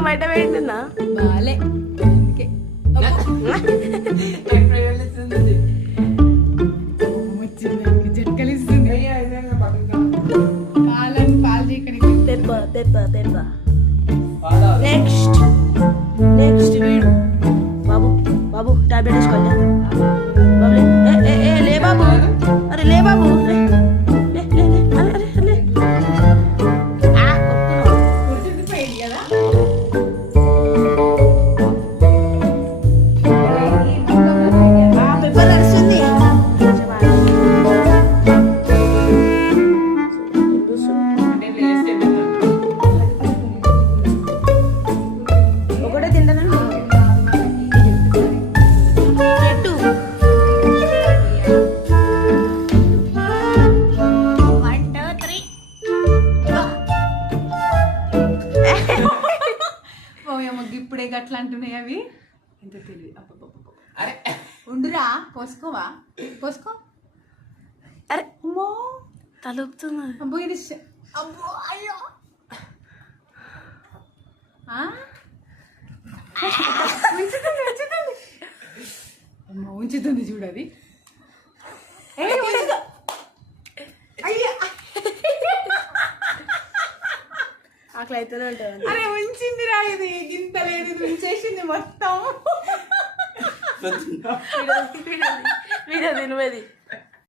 అందుకే బయట పెట్టినా బాలే అందుకే జట్కలిస్తుంది పాలు చీకనికి తెప్ప నెక్స్ట్ వీడు బాబు టాబ్లెట్ వేసుకోవాలి బాబు లే బాబు అరే లే బాబు అరే గుర్తుండిపోయింది కదా పెప్పర్ నడుస్తుంది ఒకటే తింటాను చెట్టు 1 2 3 పోయమ్మ ఇప్పుడే గట్లా అంటున్నాయి అవి ఎంత తెలియదు అరే ఉండురా పోసుకోవా పోసుకో అరే అమ్మో తలుపుతున్నా అబ్బో ఇది అబ్బో అయ్యో ఉంచుతుంది చూడది ఆకలి అయితేనే ఉంటుంది అరే ఉంచింది రా ఇది గింత లేదు ఉంచేసింది మొత్తం వీడియో తినవేది